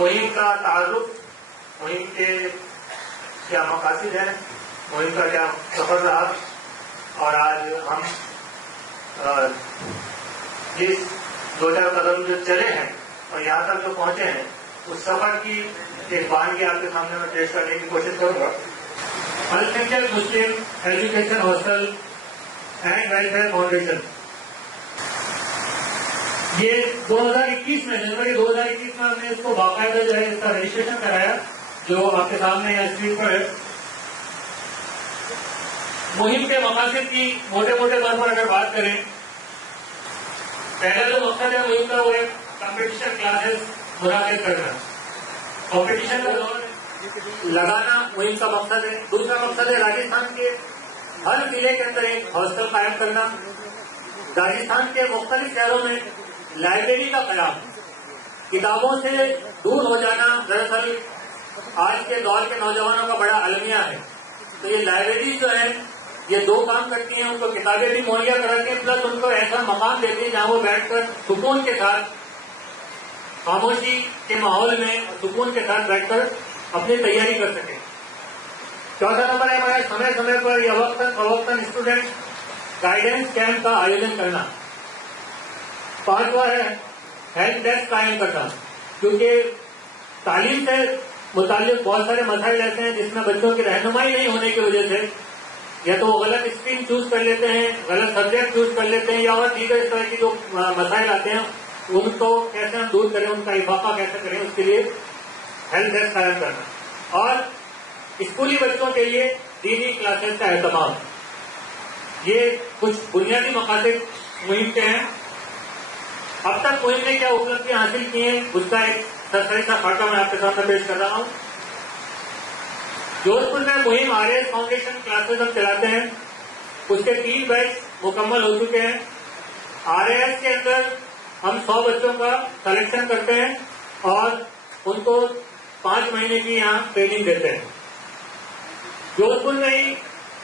مہم کا تعارف، مہم کے کیا مقاصد ہیں، مہم کا کیا سفر رہا، اور آج ہم جس 2-4 قدم جو چلے ہیں اور یہاں تک جو پہنچے ہیں اس سفر کی ایک بانگی آپ کے سامنے میں پیش کرنے کی کوشش کروں گا۔ الفنچر Muslim education hostel and welfare foundation, یہ 2021 میں جنوری 2021 میں ہم نے اس کو باقاعدہ جو ہے اس کا رجسٹریشن کرایا، جو آپ کے سامنے ہے اسکرین پر ہے۔ مہم کے مقاصد کی موٹے طور پر اگر بات کریں، پہلا جو مقصد ہے مہم کا وہ ہے کمپٹیشن کلاسز منعقد کرنا، کمپٹیشن کا دور لگانا مہم کا مقصد ہے۔ دوسرا مقصد ہے راجستھان کے ہر ضلع کے اندر ایک ہاسٹل قائم کرنا، راجستھان کے مختلف شہروں میں لائبریری کا قیام، کتابوں سے دور ہو جانا دراصل آج کے دور کے نوجوانوں کا بڑا المیہ ہے۔ تو یہ لائبریری جو ہے یہ 2 کام کرتی ہیں، ان کو کتابیں بھی مہیا کراتی ہیں، پلس ان کو ایسا مقام دیتی ہیں جہاں وہ بیٹھ کر سکون کے ساتھ، خاموشی کے ماحول میں سکون کے ساتھ بیٹھ کر اپنی تیاری کر سکیں۔ چوتھا نمبر ہے ہمارا سمے پر یا فوقتاً اسٹوڈنٹ گائیڈنس کیمپ کا آیوجن کرنا۔ 5واں ہے ہیلپ ڈیسک قائم کرنا، کیونکہ تعلیم سے متعلق بہت سارے مسائل ایسے ہیں جس میں بچوں کی رہنمائی نہیں ہونے کی وجہ سے یا تو وہ غلط اسٹریم چوز کر لیتے ہیں، غلط سبجیکٹ چوز کر لیتے ہیں، یا اور دیگر اس طرح کی جو مسائل آتے ہیں ان کو کیسے ہم دور کریں، ان کا افاقہ کیسے کریں، اس کے لیے ہیلپ ڈیسک قائم کرنا۔ اور اسکولی بچوں کے لیے دینی کلاسز کا اہتمام، یہ کچھ بنیادی مقاصد مہم کے ہیں۔ اب تک مہم نے کیا اپلبدھیاں حاصل کی ہیں اس کا ایک سرسری سا خاکہ میں آپ کے سامنے پیش کر رہا ہوں۔ جودھ پور میں مہم RAS فاؤنڈیشن کلاسز ہم چلاتے ہیں، اس کے 3 بیچ مکمل ہو چکے ہیں۔ RAS کے اندر ہم 100 بچوں کا سلیکشن کرتے ہیں اور ان کو 5 مہینے کی یہاں ٹریننگ دیتے ہیں۔ جودھ پور میں ہی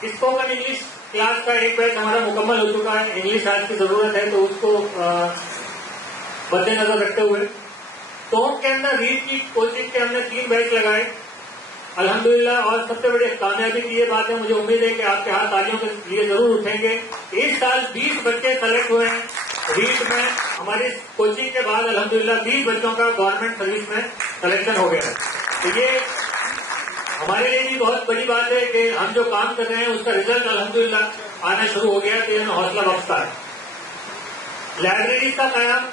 اسپوکن انگلش کلاس کا ایک بیچ ہمارا مکمل ہو چکا ہے، انگلش آج کی ضرورت ہے تو اس کو مد نظر رکھتے ہوئے ٹونک کے اندر ریڈ کی کوچنگ کے ہم نے 3 بیچ لگائے الحمدللہ، اور سب سے بڑی کامیابی کی یہ بات ہے، مجھے امید ہے کہ آپ کے ہاتھ تالیوں کے لیے ضرور اٹھیں گے۔ اس سال 20 بچے سلیکٹ ہوئے ہیں ریڈ میں، ہماری کوچنگ کے بعد الحمدللہ 20 بچوں کا گورنمنٹ سروس میں سلیکشن ہو گیا ہے۔ تو یہ ہمارے لیے بھی بہت بڑی بات ہے کہ ہم جو کام کر رہے ہیں اس کا رزلٹ الحمدللہ آنا شروع ہو گیا، تو یہ ہمیں حوصلہ بخشتا ہے۔ لائبریری کا قیام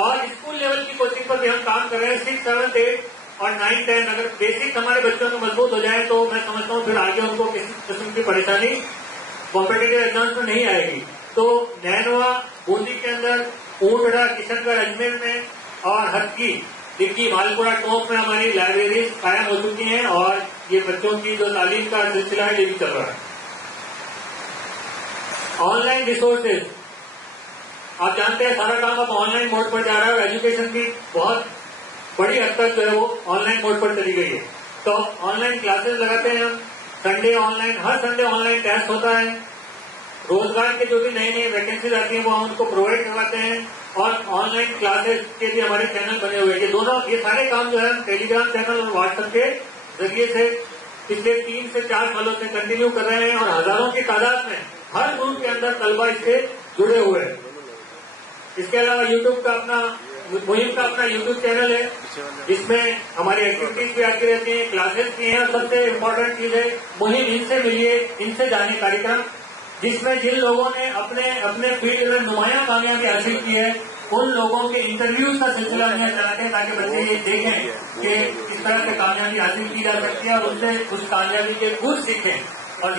اور اسکول لیول کی کوچنگ پر بھی ہم کام کر رہے ہیں۔ 6, 7, 8 اور 9, 10 اگر بیسک ہمارے بچوں کو مضبوط ہو جائے تو میں سمجھتا ہوں پھر آگے ان کو کسی قسم کی پریشانی کمپٹیٹیو ایگزامس میں نہیں آئے گی۔ تو نینوا بوندی کے اندر، اونٹڑا کشن گڑھ اجمیر میں اور ہتکی ڈگی مالپورہ ٹونک میں ہماری لائبریریز قائم ہو چکی ہیں، اور یہ بچوں کی جو تعلیم کا سلسلہ ہے یہ بھی چل رہا ہے۔ آن لائن ریسورسز، آپ جانتے ہیں سارا کام اب آن لائن موڈ پر جا رہا ہے، اور ایجوکیشن کی بہت بڑی حد تک جو ہے وہ آن لائن موڈ پر چلی گئی ہے۔ تو آن لائن کلاسز لگاتے ہیں ہم، Sunday on line, Hare Sunday on line test ہوتا ہے، روزگار کے جو بھی نئی ویکینسیز آتی ہیں وہ ہم ان کو پرووائڈ کرواتے ہیں، اور آن لائن کلاسز کے بھی ہمارے چینل بنے ہوئے ہیں۔ یہ سارے کام جو ہے ہم ٹیلی گرام چینل اور واٹس ایپ کے ذریعے سے پچھلے 3 سے 4 سالوں سے کنٹینیو کر رہے ہیں، اور ہزاروں کی تعداد میں ہر گروپ کے اندر طلبہ اس سے جڑے ہوئے ہیں۔ اس کے علاوہ یوٹیوب کا اپنا مہم کا اپنا یوٹیوب چینل ہے، جس میں ہماری ایکٹیویٹیز بھی آتی رہتی ہیں، کلاسز بھی ہیں، اور سب سے امپورٹنٹ چیز ہے مہم ان سے ملیے ان سے جانے کاریکرم، جس میں جن لوگوں نے اپنے فیلڈ میں نمایاں کامیابی حاصل کی ہے ان لوگوں کے انٹرویوز کا سلسلہ میں چلاتے ہیں تاکہ بچے یہ دیکھیں کہ کس طرح سے کامیابی حاصل کی جا سکتی ہے، اور ان سے اس کامیابی کے گن سیکھیں۔ اور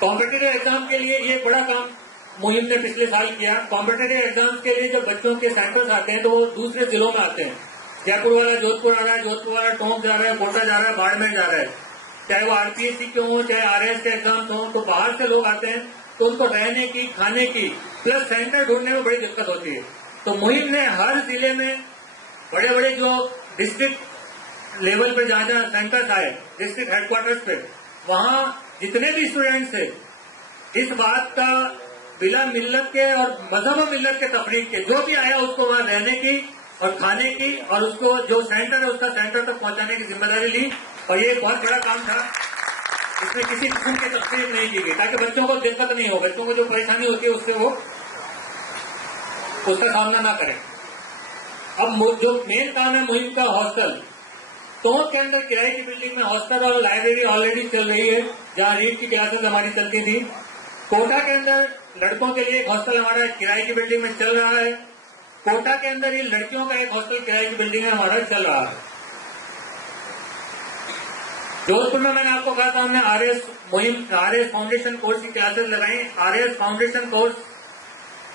کمپٹیٹیو ایگزام کے لیے یہ بڑا کام مہم نے پچھلے سال کیا۔ کمپٹیٹیو ایگزامس کے لیے جب بچوں کے سینٹرز آتے ہیں تو وہ دوسرے ضلعوں میں آتے ہیں، جے پور والا جودھ پور آ رہا ہے، جودھ پور والا ٹونک جا رہا ہے، کوٹا جا رہا ہے، باڑمیر جا رہا ہے، چاہے وہ RPSC کے ہوں چاہے RAS کے ایگزامس ہوں، تو باہر سے لوگ آتے ہیں تو ان کو رہنے کی، کھانے کی پلس سینٹر ڈھونڈنے میں بڑی دقت ہوتی ہے۔ تو مہم نے ہر ضلع میں بڑے بڑے جو ڈسٹرکٹ لیول پہ جہاں جہاں سینٹرز آئے، ڈسٹرکٹ ہیڈ کوارٹرز پہ، وہاں جتنے بھی اسٹوڈینٹس تھے اس بات کا بلا ملت کے اور مذہب و ملت کے تفریق کے جو بھی آیا اس کو وہاں رہنے کی اور کھانے کی اور اس کو جو سینٹر ہے اس کا سینٹر تک پہنچانے کی ذمہ داری لی. اور یہ ایک بہت بڑا کام تھا. اس میں کسی قسم کی تفصیل نہیں کی گئی تاکہ بچوں کو دقت نہیں ہو, بچوں کو جو پریشانی ہوتی ہے اس سے وہ اس کا سامنا نہ کریں. اب جو مین کام ہے مہم کا, ہاسٹل. ٹونک کے اندر کرائے کی بلڈنگ میں ہاسٹل اور لائبریری آلریڈی چل رہی ہے جہاں ریڈ کی کلاسز ہماری چلتی تھی. کوٹا کے اندر لڑکوں کے لیے ایک ہاسٹل ہمارا کرائے کی بلڈنگ میں چل رہا ہے. کوٹا کے اندر ہی لڑکیوں کا ایک ہاسٹل کرائے کی بلڈنگ میں ہمارا چل رہا ہے. جودھ پور میں نے آپ کو کہا تھا ہم نے آر ایس فاؤنڈیشن کورس کی کلاسز لگائیں. آر ایس فاؤنڈیشن کورس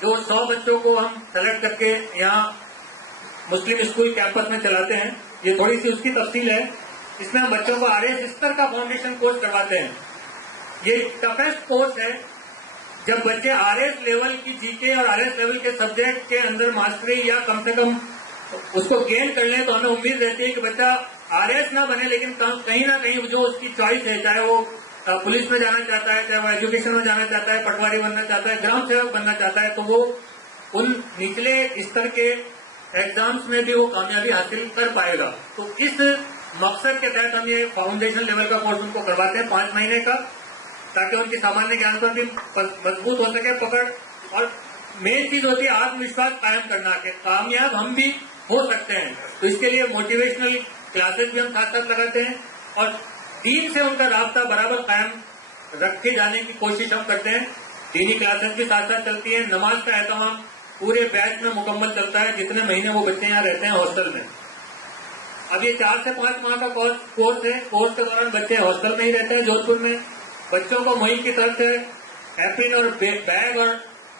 جو 100 بچوں کو ہم سلیکٹ کر کے یہاں مسلم اسکول کیمپس میں چلاتے ہیں. یہ تھوڑی سی اس کی تفصیل ہے. اس میں ہم بچوں کو آر ایس استر کا فاؤنڈیشن کورس کرواتے ہیں. یہ ٹفسٹ کورس ہے. جب بچے آر ایس لیول کی جی کے اور آر ایس لیول کے سبجیکٹ کے اندر ماسٹری یا کم سے کم اس کو گین کر لیں تو ہمیں امید رہتی ہے کہ بچہ آر ایس نہ بنے لیکن کہیں نہ کہیں جو اس کی چوائس ہے, چاہے وہ پولیس میں جانا چاہتا ہے, چاہے وہ ایجوکیشن میں جانا چاہتا ہے, پٹواری بننا چاہتا ہے, گرام سیوک بننا چاہتا ہے, تو وہ ان نچلے استر کے ایگزامس میں بھی وہ کامیابی حاصل کر پائے گا. تو اس مقصد کے تحت ہم یہ فاؤنڈیشن لیول کا کورس ان کو کرواتے ہیں 5 مہینے کا, تاکہ ان کی سامانیہ گیان پر بھی مضبوط ہو سکے پکڑ. اور مین چیز ہوتی ہے آتم وشواس قائم کرنا کہ کامیاب ہم بھی ہو سکتے ہیں. تو اس کے لیے موٹیویشنل کلاسز بھی ہم ساتھ ساتھ لگاتے ہیں اور دین سے ان کا رابطہ برابر قائم رکھے جانے کی کوشش ہم کرتے ہیں. دینی کلاسز بھی ساتھ ساتھ چلتی ہیں. نماز کا اہتمام پورے بیچ میں مکمل چلتا ہے جتنے مہینے وہ بچے یہاں رہتے ہیں ہاسٹل میں. اب یہ 4 سے 5 ماہ کا کورس ہے. کورس کے دوران بچے ہاسٹل میں ہی رہتے ہیں جودھ پور میں. بچوں کو مہم کی طرف سے ایپرن اور بیگ اور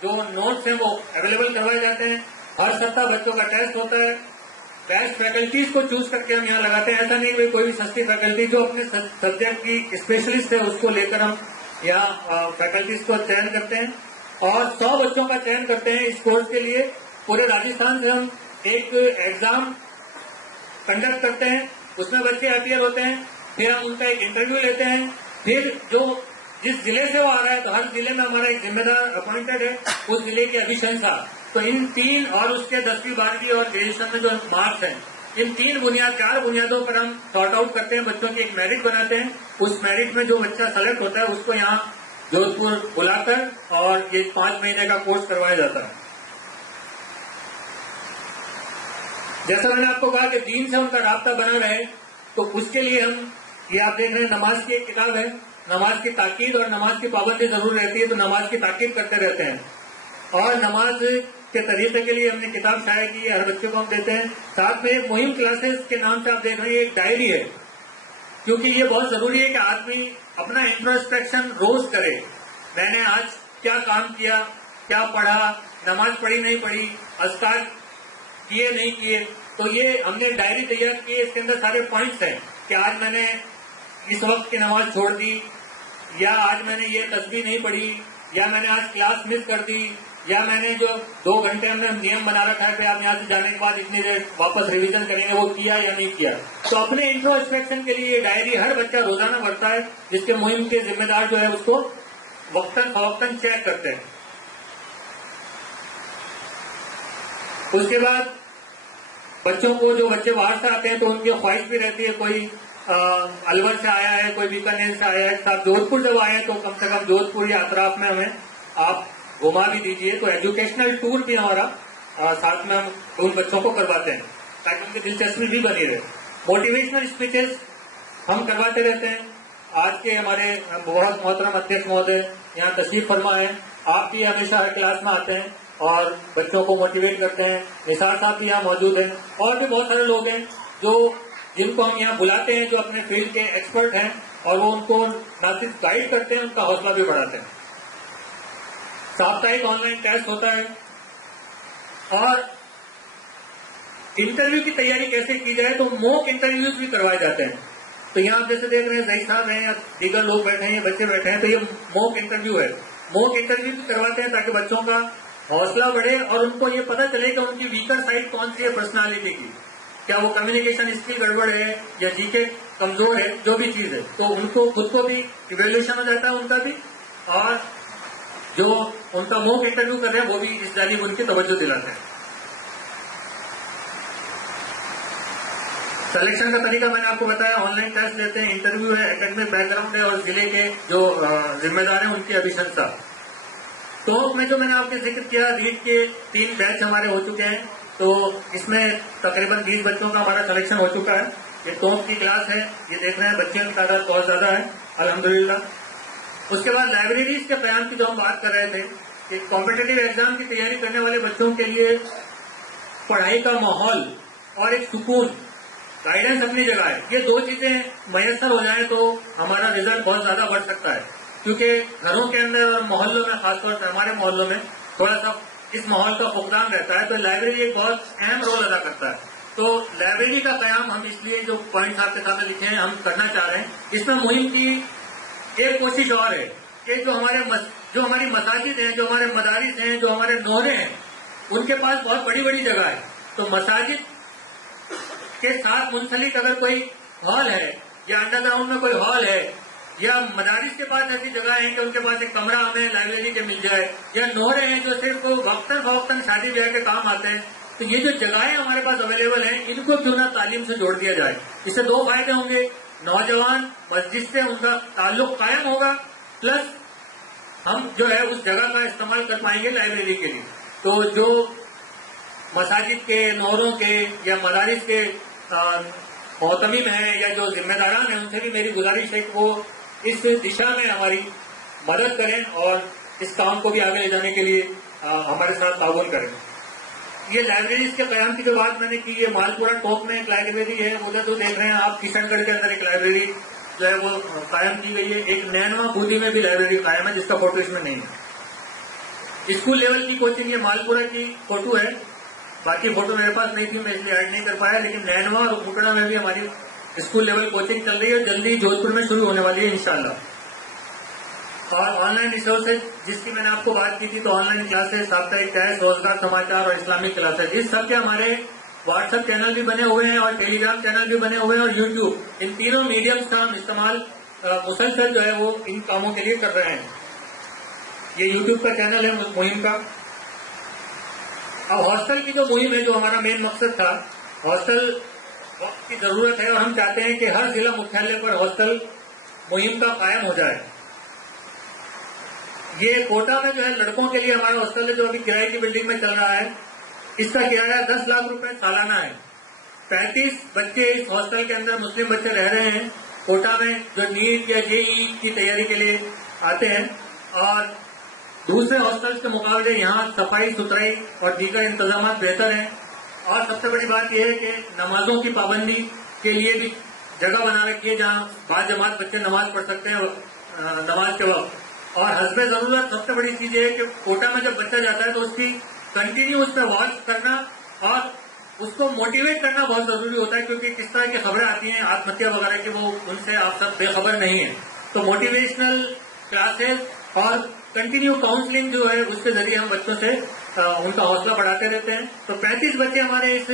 جو نوٹس ہیں وہ اویلیبل کروائے جاتے ہیں. ہر سپتاہ بچوں کا ٹیسٹ ہوتا ہے. بیسٹ فیکلٹیز کو چوز کر کے ہم یہاں لگاتے ہیں. ایسا نہیں کہ کوئی بھی سستی فیکلٹی جو اپنے سبجیکٹ کی اسپیشلسٹ ہے اس کو لے کر ہم یہاں فیکلٹیز کو چین کرتے ہیں اور 100 بچوں کا چین کرتے ہیں اس کورس کے لیے. پورے راجستھان سے ہم ایک ایگزام کنڈکٹ کرتے ہیں. اس میں بچے اپیئر ہوتے ہیں. پھر ہم ان کا ایک انٹرویو لیتے ہیں. پھر جو جس ضلع سے وہ آ رہا ہے تو ہر ضلع میں ہمارا ایک ذمہ دار اپوائنٹڈ ہے اس ضلع کے ابھیشنسا. تو ان 3 اور اس کے 10ویں 12ویں اور گریجویشن میں جو مارکس ہیں ان 4 بنیادوں پر ہم سارٹ آؤٹ کرتے ہیں. بچوں کی ایک میرٹ بناتے ہیں. اس میرٹ میں جو بچہ سلیکٹ ہوتا ہے اس کو یہاں جودھ پور بلا کر اور یہ 5 مہینے کا کورس کروایا جاتا ہے. جیسا میں نے آپ کو کہا کہ دین سے ان کا رابطہ بنا رہے تو اس کے لیے ہم یہ آپ دیکھ رہے ہیں نماز کی ایک کتاب ہے. نماز کی تاکید اور نماز کی پابندی ضرور رہتی ہے تو نماز کی تاکید کرتے رہتے ہیں. اور نماز کے طریقے کے لیے ہم نے کتاب شائع کی ہے, ہر بچے کو ہم دیتے ہیں. ساتھ میں ایک مہم کلاسز کے نام سے آپ دیکھ رہے ہیں ایک ڈائری ہے, کیونکہ یہ بہت ضروری ہے کہ آدمی اپنا انٹروسپیکشن روز کرے. میں نے آج کیا کام کیا, کیا پڑھا, نماز پڑھی نہیں پڑھی, اذکار کیے نہیں کیے. تو یہ ہم نے ڈائری تیار کی ہے. اس کے اندر سارے پوائنٹس ہیں کہ آج میں نے اس وقت کی نماز چھوڑ دی, یا آج میں نے یہ تسبیح نہیں پڑھی, یا میں نے آج کلاس مس کر دی, یا میں نے جو 2 گھنٹے ہم نے نیم بنا رکھا ہے کہ آپ یہاں سے جانے کے بعد اتنی دیر واپس ریویژن کریں گے, وہ کیا یا نہیں کیا. تو اپنے انٹروسپیکشن کے لیے یہ ڈائری ہر بچہ روزانہ پڑھتا ہے, جس کے مہم کے ذمہ دار جو ہے اس کو وقتاً فوقتاً چیک کرتے ہیں. اس کے بعد بچوں کو جو بچے باہر سے آتے ہیں تو ان کی خواہش بھی رہتی ہے, کوئی الور سے آیا ہے, کوئی بیکانیر سے آیا ہے, صاحب جودھ پور جب آئے ہیں تو کم سے کم جودھ پور یا اطراف میں ہمیں آپ گھما بھی دیجیے. تو ایجوکیشنل ٹور بھی ہمارا ساتھ میں ہم ان بچوں کو کرواتے ہیں تاکہ ان کی دلچسپی بھی بنی رہے. موٹیویشنل اسپیچز ہم کرواتے رہتے ہیں. آج کے ہمارے بہت محترم ادھیش مہودے یہاں تشریف فرما ہے. آپ بھی ہمیشہ ہر کلاس میں آتے ہیں اور بچوں کو موٹیویٹ کرتے ہیں. نثار صاحب بھی یہاں موجود ہیں, اور بھی بہت سارے لوگ ہیں جن کو ہم یہاں بلاتے ہیں جو اپنے فیلڈ کے ایکسپرٹ ہیں, اور وہ ان کو نہ صرف گائیڈ کرتے ہیں, ان کا حوصلہ بھی بڑھاتے ہیں. ساپتاہک آن لائن ٹیسٹ ہوتا ہے. اور انٹرویو کی تیاری کیسے کی جائے تو موک انٹرویوز بھی کروائے جاتے ہیں. تو یہاں آپ جیسے دیکھ رہے ہیں ظہیر صاحب ہیں یا دیگر لوگ بیٹھے ہیں یا بچے بیٹھے ہیں, تو یہ موک انٹرویو ہے. موک انٹرویو بھی کرواتے ہیں تاکہ بچوں کا حوصلہ بڑھے اور ان کو یہ پتہ چلے کہ ان کی ویکر سائڈ کون سی ہے پرسنالٹی کی. کیا وہ کمیونیکیشن اسکل گڑبڑ ہے یا جی کے کمزور ہے, جو بھی چیز ہے تو ان کو خود کو بھی ایویلویشن ہو جاتا ہے ان کا بھی, اور جو ان کا موک انٹرویو کر رہے ہیں وہ بھی اس جانب ان کی توجہ دلاتے ہیں. سلیکشن کا طریقہ میں نے آپ کو بتایا، آن لائن ٹیسٹ لیتے ہیں، انٹرویو ہے، اکیڈمک بیک گراؤنڈ ہے، اور ضلع کے جو ذمہ دار ہیں ان کی ابھیشنسا. تو میں نے آپ کے ذکر کیا، ریٹ کے 3 بیچ ہمارے ہو چکے ہیں. تو اس میں تقریباً 20 بچوں کا ہمارا سلیکشن ہو چکا ہے. یہ ٹاپ کی کلاس ہے، یہ دیکھ رہے ہیں بچوں کی تعداد بہت زیادہ ہے الحمدللہ. اس کے بعد لائبریریز کے قیام کی جو ہم بات کر رہے تھے کہ کمپٹیٹیو ایگزام کی تیاری کرنے والے بچوں کے لیے پڑھائی کا ماحول اور ایک سکون، گائیڈنس اپنی جگہ ہے. یہ 2 چیزیں میسر ہو جائیں تو ہمارا رزلٹ بہت زیادہ بڑھ سکتا ہے. کیونکہ گھروں کے اندر اور محلوں میں، خاص طور سے ہمارے محلوں میں تھوڑا سا اس ماحول کا فقدان رہتا ہے، تو لائبریری ایک بہت اہم رول ادا کرتا ہے. تو لائبریری کا قیام ہم اس لیے جو پوائنٹ آپ کے سامنے لکھے ہیں ہم کرنا چاہ رہے ہیں. اس میں مہم کی ایک کوشش اور ہے کہ جو ہماری مساجد ہیں، جو ہمارے مدارس ہیں، جو ہمارے نوحے ہیں، ان کے پاس بہت بڑی بڑی جگہ ہے. تو مساجد کے ساتھ منسلک اگر کوئی ہال ہے یا انڈر گراؤنڈ میں کوئی ہال ہے، یا مدارس کے پاس ایسی جگہ ہیں کہ ان کے پاس ایک کمرہ ہمیں لائبریری کے مل جائے، یا نوحے ہیں جو صرف وقتاً فوقتاً شادی بیاہ کے کام آتے ہیں، تو یہ جو جگہیں ہمارے پاس اویلیبل ہیں ان کو کیوں نہ تعلیم سے جوڑ دیا جائے. اس سے 2 فائدے ہوں گے. نوجوان مسجد سے ان کا تعلق قائم ہوگا، پلس ہم جو ہے اس جگہ کا استعمال کر پائیں گے لائبریری کے لیے. تو جو مساجد کے، نوروں کے یا مدارس کے محتمم ہیں یا جو ذمہ داران ہیں، ان سے بھی میری گزارش ہے کہ وہ اس دشا میں ہماری مدد کریں اور اس کام کو بھی آگے لے جانے کے لیے ہمارے ساتھ تعاون کریں. یہ لائبریریز کے قیام کی جو بات میں نے کی، یہ مالپورہ ٹوک میں ایک لائبریری ہے، ادھر تو دیکھ رہے ہیں آپ کشن گڑھ کے اندر ایک لائبریری جو ہے وہ قائم کی گئی ہے. ایک نینوا بودی میں بھی لائبریری قائم ہے جس کا فوٹو اس میں نہیں ہے. اسکول لیول کی کوچنگ یہ مالپورہ کی فوٹو ہے، باقی فوٹو میرے پاس نہیں تھی، میں اس لیے ایڈ نہیں کر پایا. لیکن نینوا اور موٹڑا میں بھی ہماری اسکول لیول کوچنگ چل رہی ہے، جلدی جودھپور میں شروع ہونے والی ہے انشاءاللہ. اور آن لائن ریسورسز جس کی میں نے آپ کو بات کی تھی، تو آن لائن کلاسز، ساپتاہک ٹیسٹ، روزگار سماچار اور اسلامک کلاسز، اس سب کے ہمارے واٹس ایپ چینل بھی بنے ہوئے ہیں اور ٹیلی گرام چینل بھی بنے ہوئے ہیں اور یوٹیوب. ان تینوں میڈیمز کا ہم استعمال مسلسل جو ہے وہ ان کاموں کے لیے کر رہے ہیں. یہ یوٹیوب کا چینل ہے مہم کا. اب ہاسٹل کی جو مہم ہے، جو ہمارا مین مقصد تھا، ہاسٹل وقت کی ضرورت ہے اور ہم چاہتے ہیں کہ ہر ضلع مکھیالیہ پر ہاسٹل مہم کا قائم ہو جائے. یہ کوٹا میں جو ہے لڑکوں کے لیے ہمارا ہاسٹل ہے جو ابھی کرائے کی بلڈنگ میں چل رہا ہے. اس کا کرایہ 10 لاکھ روپے سالانہ ہے. 35 بچے اس ہاسٹل کے اندر مسلم بچے رہ رہے ہیں کوٹا میں، جو نیٹ یا JEE کی تیاری کے لیے آتے ہیں. اور دوسرے ہاسٹلس کے مقابلے یہاں صفائی ستھرائی اور دیگر انتظامات بہتر ہیں. اور سب سے بڑی بات یہ ہے کہ نمازوں کی پابندی کے لیے بھی جگہ بنا رکھی ہے جہاں بعض جماعت بچے نماز پڑھ سکتے ہیں نماز کے وقت. اور حسب ضرورت سب سے بڑی چیز یہ ہے کہ کوٹا میں جب بچہ جاتا ہے تو اس کی کنٹینیو اس پہ واچ کرنا اور اس کو موٹیویٹ کرنا بہت ضروری ہوتا ہے، کیونکہ کس طرح کی خبریں آتی ہیں آتم ہتیا وغیرہ کی، وہ ان سے آپ سب بے خبر نہیں ہیں. تو موٹیویشنل کلاسز اور کنٹینیو کاؤنسلنگ جو ہے اس کے ذریعے ہم بچوں سے ان کا حوصلہ بڑھاتے رہتے ہیں. تو 35 بچے ہمارے اس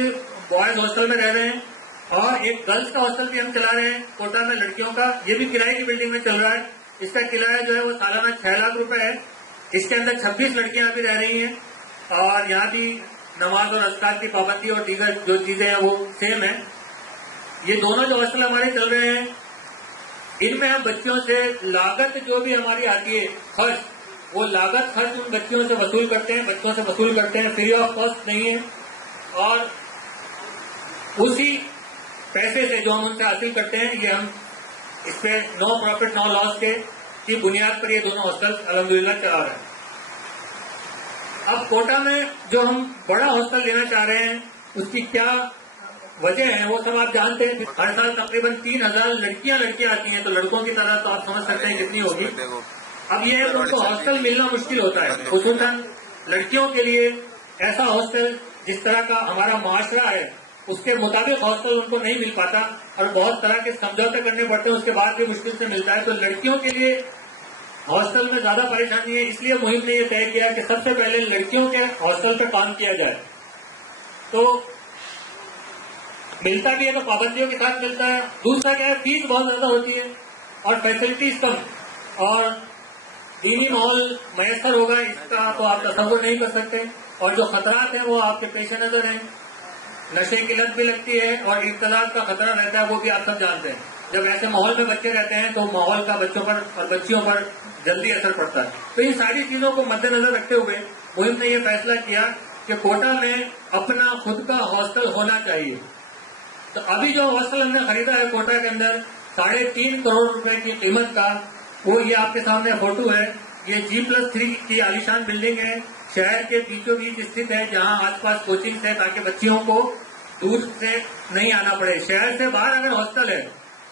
بوائز ہاسٹل میں رہ رہے ہیں اور ایک گرلس کا ہاسٹل بھی ہم چلا رہے ہیں کوٹا میں لڑکیوں کا. یہ بھی کرائے کی بلڈنگ میں چل رہا ہے. اس کا کرایہ جو ہے وہ سالانہ 6 لاکھ روپے ہے. اس کے اندر 26 لڑکیاں بھی رہ رہی ہیں اور یہاں بھی نماز اور اذکار کی پابندی اور دیگر جو چیزیں ہیں وہ سیم ہیں. یہ دونوں جو ہاسٹل ہمارے چل رہے ہیں ان میں ہم بچیوں سے لاگت جو بھی ہماری آتی ہے خرچ، وہ لاگت خرچ ان بچیوں سے وصول کرتے ہیں، بچوں سے وصول کرتے ہیں، فری آف کاسٹ نہیں ہے. اور اسی پیسے سے جو ہم ان سے حاصل کرتے ہیں یہ ہم اس پہ نو پروفٹ نو لاس کے کی بنیاد پر یہ دونوں ہاسٹل الحمدللہ چلا رہے ہیں. اب کوٹا میں جو ہم بڑا ہاسٹل لینا چاہ رہے ہیں اس کی کیا وجہ ہے وہ سب آپ جانتے ہیں. ہر سال تقریباً 3000 لڑکیاں آتی ہیں، تو لڑکوں کی طرح تو آپ سمجھ سکتے ہیں کتنی ہوگی. اب یہ ان کو ہاسٹل ملنا مشکل ہوتا ہے، خصوصاً لڑکیوں کے لیے ایسا ہاسٹل جس طرح کا ہمارا معاشرہ ہے اس کے مطابق ہاسٹل ان کو نہیں مل پاتا اور بہت طرح کے سمجھوتے کرنے پڑتے ہیں، اس کے بعد بھی مشکل سے ملتا ہے. تو لڑکیوں کے لیے ہاسٹل میں زیادہ پریشانی ہے. اس لیے مہم نے یہ طے کیا کہ سب سے پہلے لڑکیوں کے ہاسٹل پہ کام کیا جائے. تو ملتا بھی ہے تو پابندیوں کے ساتھ ملتا ہے. دوسرا کیا ہے، فیس بہت زیادہ ہوتی ہے اور فیسلٹیز کم، اور دینی ماحول میسر ہوگا اس کا تو آپ تصور نہیں کر سکتے. اور جو خطرات ہیں وہ آپ کے پیش نظر ہیں. نشے کی لت بھی لگتی ہے اور ارتداد کا خطرہ رہتا ہے، وہ بھی آپ سب جانتے ہیں. جب ایسے ماحول میں بچے رہتے ہیں تو ماحول کا بچوں پر اور بچیوں پر جلدی اثر پڑتا ہے. تو ان ساری چیزوں کو مد نظر رکھتے ہوئے مہم نے یہ فیصلہ کیا کہ کوٹا میں اپنا خود کا ہاسٹل ہونا چاہیے. تو ابھی جو ہاسٹل ہم نے خریدا ہے کوٹا کے اندر 3.5 کروڑ روپے کی قیمت کا، وہ یہ آپ کے سامنے فوٹو ہے. یہ G+3 کی عالیشان بلڈنگ ہے، شہر کے بیچوں بیچ استھت ہے، جہاں آس پاس کوچنگ ہے تاکہ بچیوں کو دور سے نہیں آنا پڑے. شہر سے باہر اگر ہاسٹل ہے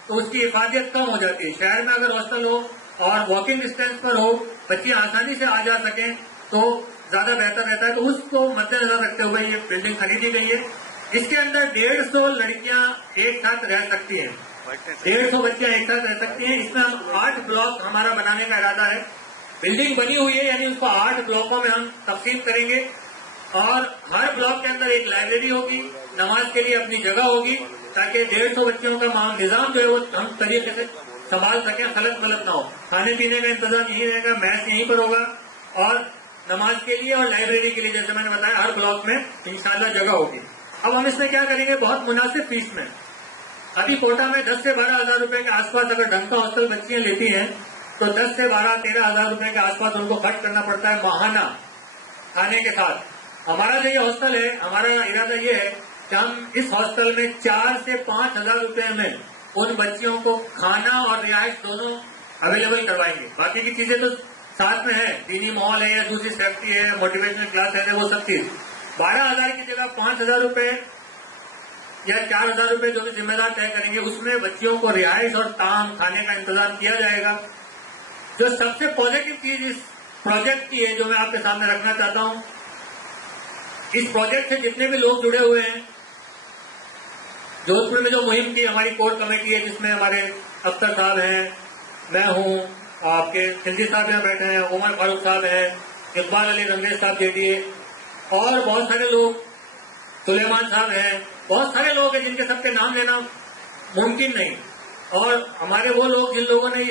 تو اس کی افادیت کم ہو جاتی ہے. شہر میں اگر ہاسٹل ہو اور واکنگ ڈسٹینس پر ہو، بچے آسانی سے آ جا سکیں تو زیادہ بہتر رہتا ہے. تو اس کو مد نظر رکھتے ہوئے یہ بلڈنگ خریدی گئی ہے. اس کے اندر 150 لڑکیاں ایک ساتھ رہ سکتی ہیں، 150 بچیاں ایک ساتھ رہ سکتی ہیں. اس میں ہم 8 بلاک ہمارا بنانے کا ارادہ ہے. بلڈنگ بنی ہوئی ہے، یعنی اس کو 8 بلاکوں میں ہم تقسیم کریں گے اور ہر بلاک کے اندر ایک لائبریری ہوگی، نماز کے لیے اپنی جگہ ہوگی تاکہ 150 بچیوں کا نظام جو ہے وہ ہم طریقے سے سنبھال سکیں، خلط ملط نہ ہو. کھانے پینے کا انتظام یہیں رہے گا، میس یہیں پر ہوگا اور نماز کے لیے اور لائبریری کے لیے جیسے میں نے بتایا ہر بلاک میں انشاءاللہ جگہ ہوگی. اب ہم اس میں کیا کریں گے، بہت مناسب فیس میں. ابھی کوٹا میں 10 سے 12 ہزار روپے کے آس پاس اگر ڈھنگ کا ہاسٹل بچیاں لیتی ہیں تو 10 سے 12-13 ہزار روپے کے آس پاس ان کو خرچ کرنا پڑتا ہے ماہانہ کھانے کے ساتھ. ہمارا جو یہ ہاسٹل ہے، ہمارا ارادہ یہ ہے کہ ہم اس ہاسٹل میں 4 سے 5 ہزار روپے میں ان بچیوں کو کھانا اور رہائش دونوں اویلیبل کروائیں گے. باقی کی چیزیں تو ساتھ میں ہے، دینی ماحول ہے یا دوسری سیفٹی ہے، موٹیویشنل کلاس ہے، وہ سب چیز. 12 ہزار کی جگہ 5 ہزار روپے یا 4 ہزار روپے جو بھی ذمہ دار طے کریں گے، اس میں بچیوں کو رہائش اور تعام کھانے کا انتظام کیا جائے گا. جو سب سے پازیٹو چیز اس پروجیکٹ کی ہے جو میں آپ کے سامنے رکھنا چاہتا ہوں، اس پروجیکٹ سے جتنے بھی لوگ جڑے ہوئے ہیں، جودھ پور میں جو مہم کی ہماری کور کمیٹی ہے جس میں ہمارے اختر صاحب ہیں، میں ہوں، آپ کے خلجی صاحب یہاں بیٹھے ہیں، عمر فاروق صاحب ہیں، اقبال علی رنگریز صاحب JDA اور بہت سارے لوگ، سلیمان صاحب ہیں، بہت سارے لوگ ہیں جن کے سب کے نام لینا ممکن نہیں. اور ہمارے وہ لوگ جن لوگوں نے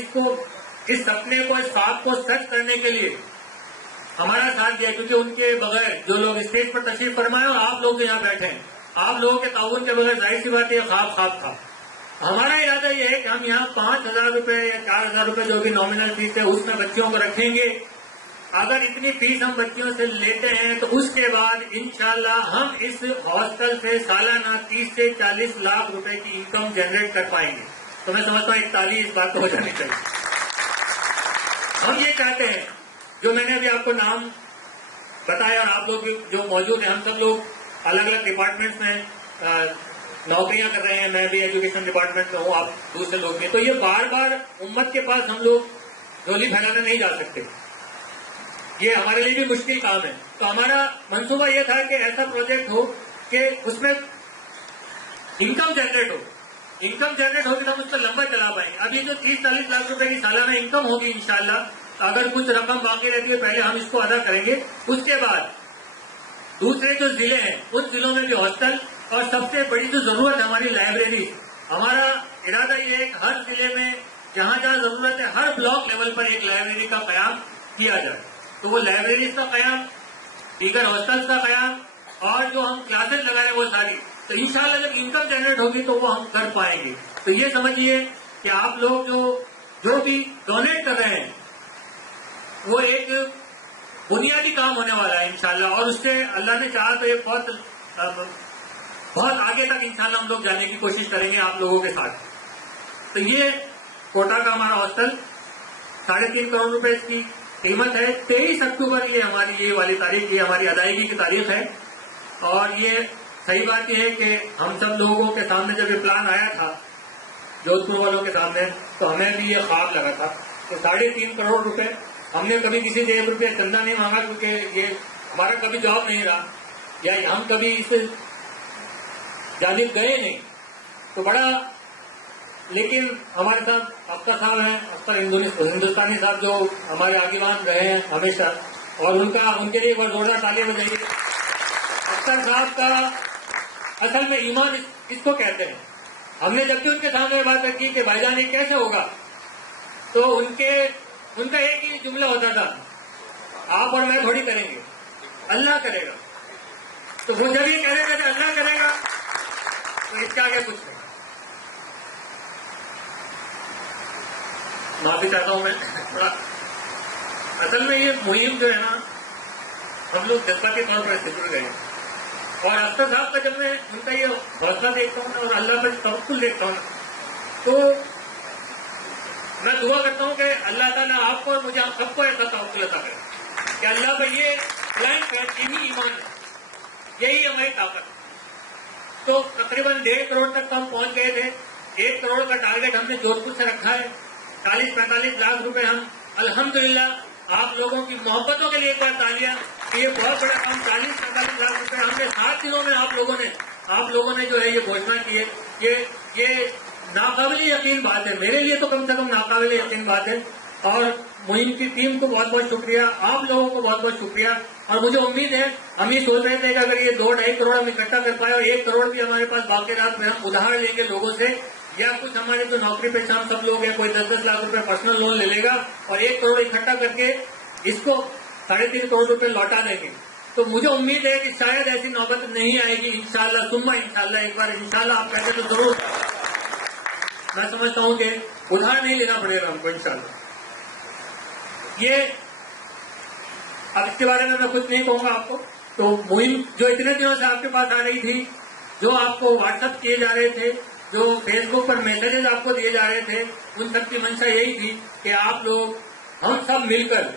اس سپنے کو، اس خواب کو سچ کرنے کے لیے ہمارا ساتھ دیا، کیونکہ ان کے بغیر جو لوگ اسٹیج پر تشریف فرمائے اور آپ لوگ جو یہاں بیٹھے ہیں، آپ لوگوں کے تعاون کے بغیر ظاہر سی بات ہے خواب تھا. ہمارا ارادہ یہ ہے کہ ہم یہاں 5 ہزار روپے یا 4 ہزار روپے جو بھی نامنل فیس ہے اس میں بچیوں کو رکھیں گے. اگر اتنی فیس ہم بچیوں سے لیتے ہیں تو اس کے بعد انشاءاللہ ہم اس ہاسٹل سے سالانہ 30 سے 40 لاکھ روپے کی انکم جنریٹ کر پائیں گے. تو میں سمجھتا ہوں ایک تالی اس بات کو ہو جانی چاہیے. ہم یہ چاہتے ہیں، جو میں نے ابھی آپ کو نام بتایا اور آپ لوگ جو موجود ہیں، ہم سب لوگ الگ الگ ڈپارٹمنٹس میں نوکریاں کر رہے ہیں. میں بھی ایجوکیشن ڈپارٹمنٹ میں ہوں، آپ دوسرے لوگ بھی. تو یہ بار بار امت کے پاس ہم لوگ جھولی پھیلانے نہیں جا سکتے، یہ ہمارے لیے بھی مشکل کام ہے. تو ہمارا منصوبہ یہ تھا کہ ایسا پروجیکٹ ہو کہ اس میں انکم جنریٹ ہو. انکم جنریٹ ہوگی تو ہم اس کو لمبا چلا پائیں گے. اب یہ جو 30-40 لاکھ روپے کی سالانہ انکم ہوگی انشاءاللہ، اگر کچھ رقم باقی رہتی ہے پہلے ہم اس کو ادا کریں گے. اس کے بعد دوسرے جو ضلع ہیں ان ضلعوں میں بھی ہاسٹل، اور سب سے بڑی جو ضرورت ہے ہماری لائبریری. ہمارا ارادہ یہ ہے کہ ہر ضلع میں جہاں جہاں ضرورت ہے ہر بلاک لیول پر ایک لائبریری کا قیام کیا جائے. تو وہ لائبریریز کا قیام، دیگر ہاسٹلس کا قیام اور جو ہم کلاسز لگا رہے ہیں وہ ساری، تو انشاءاللہ جب انکم جنریٹ ہوگی تو وہ ہم کر پائیں گے. تو یہ سمجھیے کہ آپ لوگ جو بھی ڈونیٹ کر رہے ہیں وہ ایک بنیادی کام ہونے والا ہے انشاءاللہ، اور اس سے اللہ نے چاہا تو یہ بہت آگے تک انشاءاللہ ہم لوگ جانے کی کوشش کریں گے آپ لوگوں کے ساتھ. تو یہ کوٹا کا ہمارا ہاسٹل 3.5 کروڑ روپے اس کی قیمت ہے. 23 اکتوبر یہ ہماری یہ والی تاریخ، یہ ہماری ادائیگی کی تاریخ ہے. اور یہ صحیح بات یہ ہے کہ ہم سب لوگوں کے سامنے جب یہ پلان آیا تھا جودھ پور والوں کے سامنے، تو ہمیں بھی یہ خواب لگا تھا کہ 3.5 کروڑ روپے. ہم نے کبھی کسی سے 1 روپیہ چندہ نہیں مانگا کیونکہ یہ ہمارا کبھی جاب نہیں رہا یا ہم کبھی اس جانب گئے نہیں. تو بڑا، لیکن ہمارے ساتھ اختر صاحب ہیں، اختر ہندوستانی صاحب جو ہمارے آگیوان رہے ہیں ہمیشہ، اور ان کے لیے ایک بار زوردار تالیاں بجائیے. اختر صاحب کا اصل میں ایمان اس کو کہتے ہیں. ہم نے جب بھی ان کے سامنے بات کی کہ بھائی جان یہ کیسے ہوگا، تو ان کا ایک ہی جملہ ہوتا تھا، آپ اور میں تھوڑی کریں گے، اللہ کرے گا. تو وہ جب یہ کہہ رہے تھے کہ اللہ کرے گا تو اس کے آگے کچھ نہیں. معافی چاہتا ہوں میں تھوڑا. اصل میں یہ مہم جو ہے نا ہم لوگ جذباتی طور پر اس سے جڑ گئے. اور اختر صاحب کا جب میں ان کا یہ حوصلہ دیکھتا ہوں نا اور اللہ پر توکل دیکھتا ہوں تو میں دعا کرتا ہوں کہ اللہ تعالیٰ آپ کو اور مجھے آپ سب کو ایسا توکل عطا کرے کہ اللہ پر یہ بلائنڈ ٹرسٹ یہی ایمان ہے، یہی ہماری طاقت ہے. تو تقریباً 1.5 کروڑ تک تو ہم پہنچ گئے تھے. 1 کروڑ کا ٹارگیٹ ہم نے جودھ پور سے رکھا ہے. 40-45 لاکھ روپے ہم الحمدللہ آپ لوگوں کی محبتوں کے لیے ایک بار تالیاں کہ یہ بہت بڑا کام. 40-45 لاکھ روپے ہم نے 7 دنوں میں آپ لوگوں نے جو ہے یہ گھوشنا کی ہے. یہ ناقابل یقین بات ہے، میرے لیے تو کم سے کم ناقابل یقین بات ہے. اور مہم کی ٹیم کو بہت بہت شکریہ، آپ لوگوں کو بہت بہت شکریہ. اور مجھے امید ہے، ہم یہ سوچ رہے تھے کہ اگر یہ 2-2.5 کروڑ ہم اکٹھا کر پائے اور 1 کروڑ بھی ہمارے پاس باقی رات میں ہم ادھار لیں گے لوگوں سے، یا کچھ ہمارے جو نوکری پیشہ ہم سب لوگ ہیں کوئی 10-10 لاکھ روپے پرسنل لون لے لے گا اور 1 کروڑ اکٹھا کر کے اس کو 3.5 کروڑ روپے لوٹا دیں گے. تو مجھے امید ہے کہ شاید ایسی نوبت نہیں آئے گی انشاءاللہ ثم انشاءاللہ. ایک بار انشاءاللہ آپ کہتے تو ضرور میں سمجھتا ہوں کہ ادھار نہیں لینا پڑے گا ہم کو انشاءاللہ. یہ اب اس کے بارے میں کچھ نہیں کہوں گا آپ کو. تو مہم جو اتنے دنوں سے آپ کے پاس آ رہی تھی، جو آپ کو واٹس ایپ کیے جا رہے تھے، جو فیس بک پر میسیجز آپ کو دیے جا رہے تھے، ان سب کی منشا یہی تھی کہ آپ لوگ ہم سب مل کر،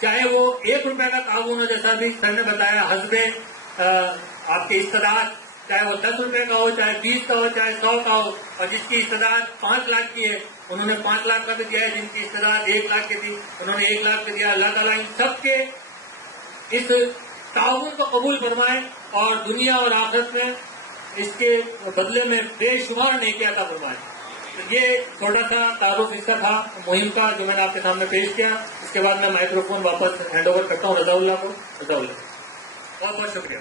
چاہے وہ 1 روپے کا تعاون ہو جیسا بھی سر نے بتایا حسب آپ کی استطاعت، چاہے وہ 10 روپے کا ہو، چاہے 20 کا ہو، چاہے 100 کا ہو. اور جس کی استطاعت 5 لاکھ کی ہے انہوں نے 5 لاکھ کا بھی دیا ہے، جن کی استطاعت 1 لاکھ کی تھی انہوں نے 1 لاکھ کا دیا. اللہ تعالیٰ ان سب کے اس تعاون کو قبول فرمائے اور دنیا اور آخرت میں اس کے بدلے میں بے شمار نیکی عطا فرمائے. یہ تھوڑا سا تعارف اس کا تھا مہم کا جو میں نے آپ کے سامنے پیش کیا. اس کے بعد میں مائکرو فون واپس ہینڈ اوور کرتا ہوں رضا اللہ کو. رضا اللہ، بہت بہت شکریہ.